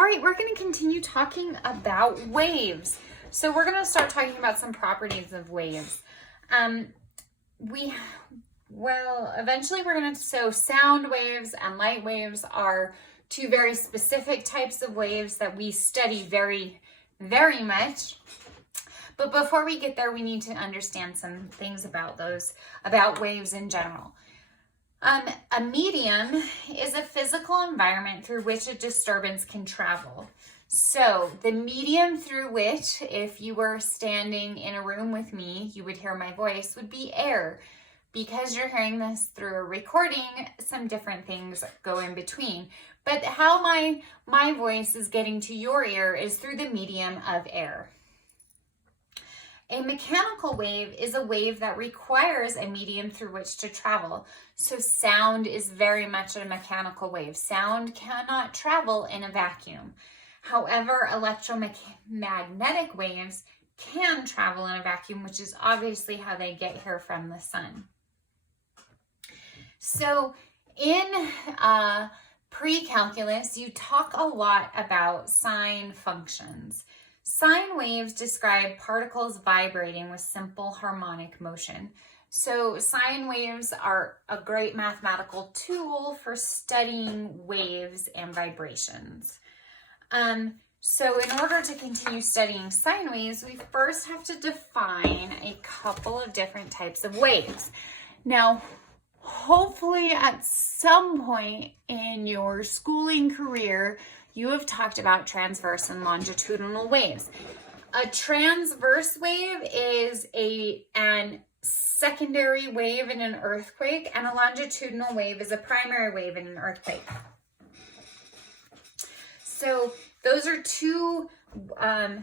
All right, we're going to continue talking about waves. So we're going to start talking about some properties of waves. Eventually we're going to, so sound waves and light waves are two very specific types of waves that we study very, very much. But before we get there, we need to understand some things about waves in general. A medium is a physical environment through which a disturbance can travel. So the medium through which, if you were standing in a room with me, you would hear my voice, would be air. Because you're hearing this through a recording, some different things go in between. But how my voice is getting to your ear is through the medium of air. A mechanical wave is a wave that requires a medium through which to travel. So sound is very much a mechanical wave. Sound cannot travel in a vacuum. However, electromagnetic waves can travel in a vacuum, which is obviously how they get here from the sun. So in pre-calculus, you talk a lot about sine functions. Sine waves describe particles vibrating with simple harmonic motion. So sine waves are a great mathematical tool for studying waves and vibrations. So in order to continue studying sine waves, we first have to define a couple of different types of waves. Now, hopefully at some point in your schooling career, you have talked about transverse and longitudinal waves. A transverse wave is an secondary wave in an earthquake, and a longitudinal wave is a primary wave in an earthquake. So those are two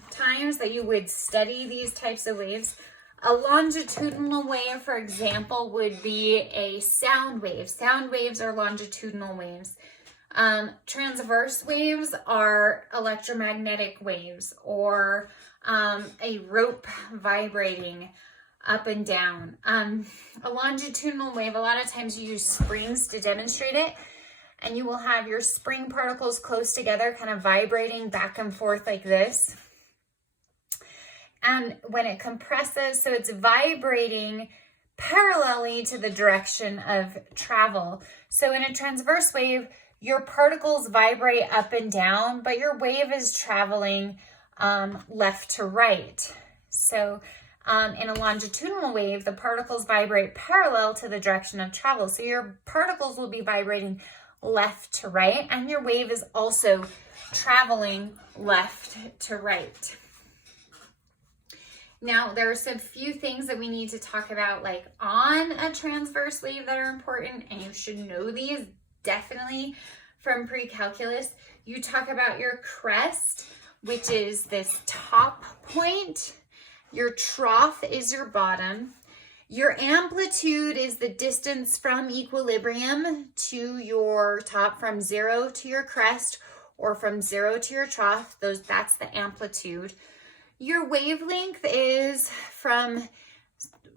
times that you would study these types of waves. A longitudinal wave, for example, would be a sound wave. Sound waves are longitudinal waves. Transverse waves are electromagnetic waves, or a rope vibrating up and down. A longitudinal wave, a lot of times you use springs to demonstrate it, and you will have your spring particles close together, kind of vibrating back and forth like this. And when it compresses, so it's vibrating parallelly to the direction of travel. So in a transverse wave, your particles vibrate up and down, but your wave is traveling left to right. So in a longitudinal wave, the particles vibrate parallel to the direction of travel. So your particles will be vibrating left to right, and your wave is also traveling left to right. Now, there's a few things that we need to talk about, like on a transverse wave, that are important, and you should know these definitely from pre-calculus. You talk about your crest, which is this top point. Your trough is your bottom. Your amplitude is the distance from equilibrium to your top, from zero to your crest, or from zero to your trough. That's the amplitude. Your wavelength is from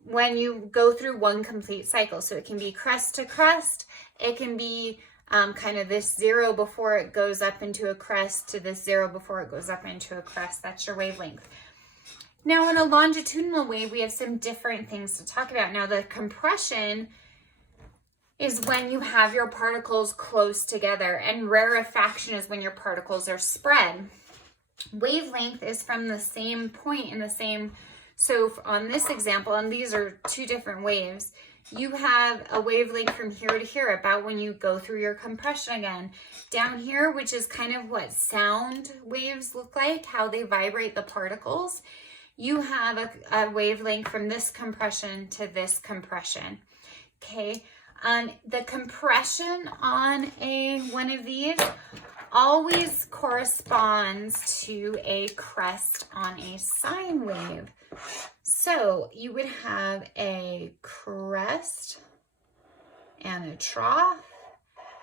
when you go through one complete cycle. So it can be crest to crest. It can be kind of this zero before it goes up into a crest to this zero before it goes up into a crest. That's your wavelength. Now, in a longitudinal wave, we have some different things to talk about. Now, the compression is when you have your particles close together, and rarefaction is when your particles are spread. Wavelength is from the same point in the same, so on this example, and these are two different waves, you have a wavelength from here to here, about when you go through your compression again. Down here, which is kind of what sound waves look like, how they vibrate the particles, you have a wavelength from this compression to this compression. Okay, the compression on one of these always corresponds to a crest on a sine wave. So you would have a crest and a trough,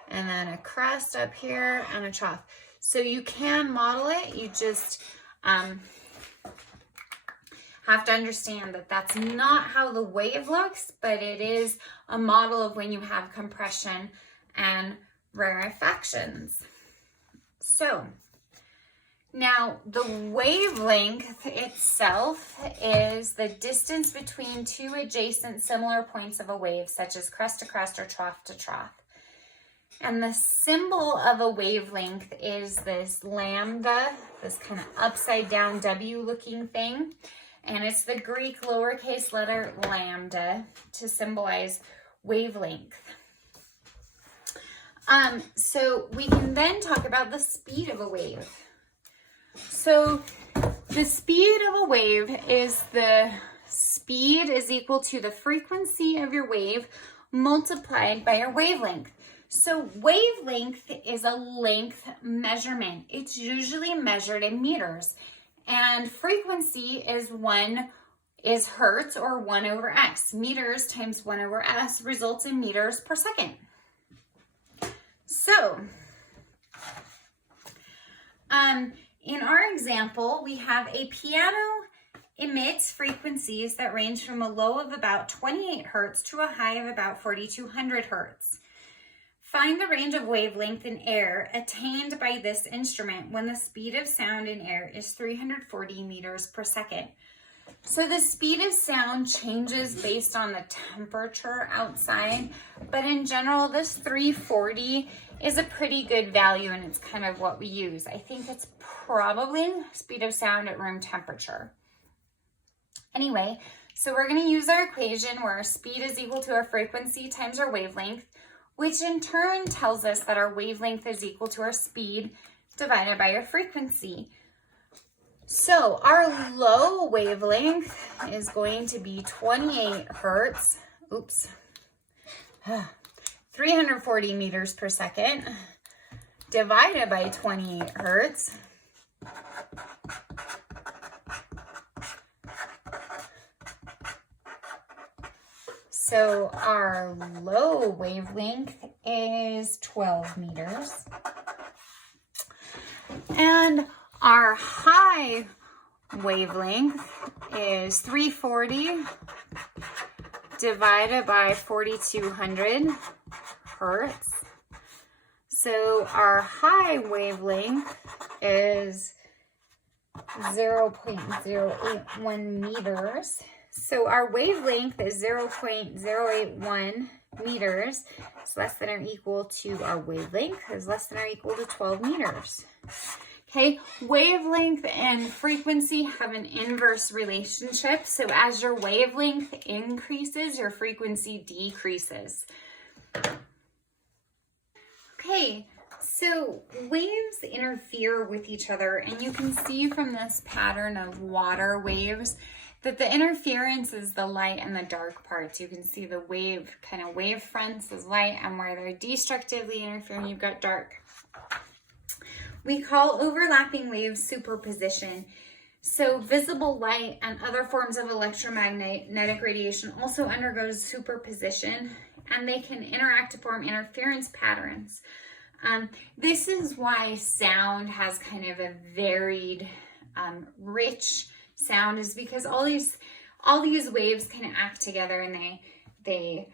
and then a crest up here and a trough. So you can model it, you just have to understand that that's not how the wave looks, but it is a model of when you have compression and rarefactions. So Now, the wavelength itself is the distance between two adjacent similar points of a wave, such as crest to crest or trough to trough. And the symbol of a wavelength is this lambda, this kind of upside down W looking thing. And it's the Greek lowercase letter lambda to symbolize wavelength. So we can then talk about the speed of a wave. So the speed of a wave is the speed is equal to the frequency of your wave multiplied by your wavelength. So wavelength is a length measurement. It's usually measured in meters. And frequency is hertz, or 1 over s. Meters times 1 over s results in meters per second. So, in our example, we have a piano emits frequencies that range from a low of about 28 hertz to a high of about 4,200 hertz. Find the range of wavelength in air attained by this instrument when the speed of sound in air is 340 meters per second. So the speed of sound changes based on the temperature outside, but in general, this 340 is a pretty good value, and it's kind of what we use. I think it's probably speed of sound at room temperature. Anyway, so we're going to use our equation where our speed is equal to our frequency times our wavelength, which in turn tells us that our wavelength is equal to our speed divided by our frequency. So our low wavelength is going to be 28 hertz, 340 meters per second, divided by 28 hertz. So our low wavelength is 12 meters. And our high wavelength is 340 divided by 4,200 hertz. So our high wavelength is 0.081 meters. So our wavelength is 0.081 meters. It's less than or equal to our wavelength is less than or equal to 12 meters. Okay, wavelength and frequency have an inverse relationship. So as your wavelength increases, your frequency decreases. Okay, so waves interfere with each other, and you can see from this pattern of water waves that the interference is the light and the dark parts. You can see the wave fronts is light, and where they're destructively interfering, you've got dark. We call overlapping waves superposition. So visible light and other forms of electromagnetic radiation also undergoes superposition, and they can interact to form interference patterns. This is why sound has kind of a varied, rich sound, is because all these waves kind of act together, and they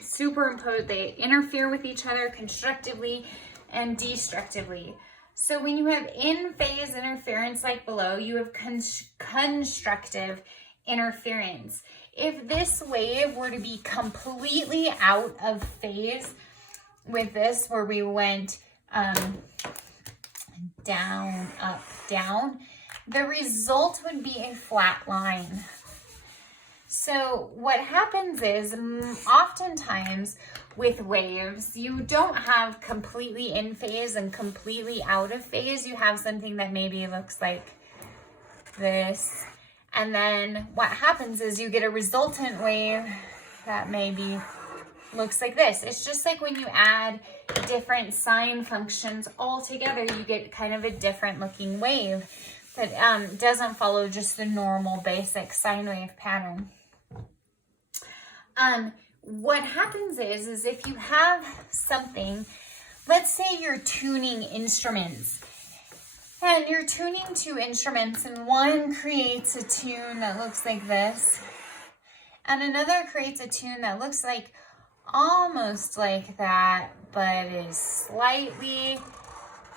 superimpose, they interfere with each other constructively and destructively. So when you have in-phase interference like below, you have constructive interference. If this wave were to be completely out of phase with this, where we went down, up, down, the result would be a flat line. So what happens is, oftentimes with waves, you don't have completely in phase and completely out of phase. You have something that maybe looks like this. And then what happens is you get a resultant wave that maybe looks like this. It's just like when you add different sine functions all together, you get kind of a different looking wave that doesn't follow just the normal basic sine wave pattern. What happens is if you have something, let's say you're tuning instruments, and you're tuning two instruments, and one creates a tune that looks like this, and another creates a tune that looks like almost like that, but is slightly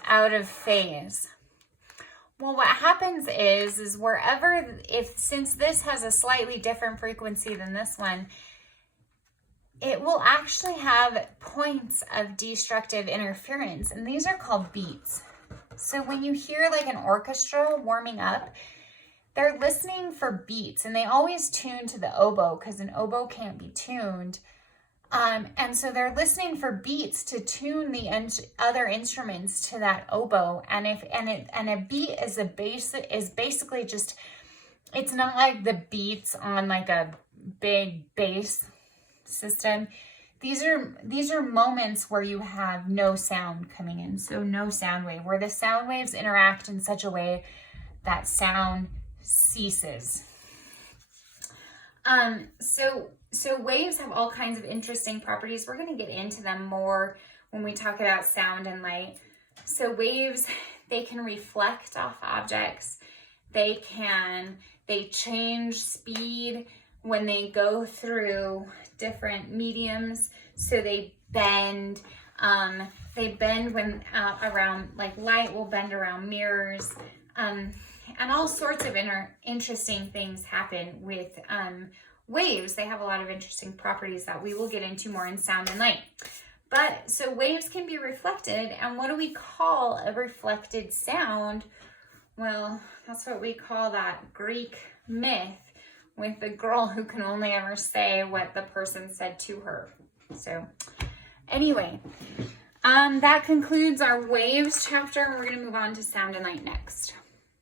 out of phase. Well, what happens is wherever, since this has a slightly different frequency than this one, it will actually have points of destructive interference, and these are called beats. So when you hear like an orchestra warming up, they're listening for beats, and they always tune to the oboe because an oboe can't be tuned. And so they're listening for beats to tune the other instruments to that oboe. And a beat is basically just, it's not like the beats on like a big bass system. These are moments where you have no sound coming in, so no sound wave, where the sound waves interact in such a way that sound ceases. So waves have all kinds of interesting properties. We're going to get into them more when we talk about sound and light. So waves, they can reflect off objects. They change speed when they go through different mediums. So they bend when around, like light will bend around mirrors. And all sorts of interesting things happen with waves. They have a lot of interesting properties that we will get into more in sound and light. But so waves can be reflected, and what do we call a reflected sound? Well, that's what we call that Greek myth with the girl who can only ever say what the person said to her. So anyway, that concludes our waves chapter, and we're going to move on to sound and light next.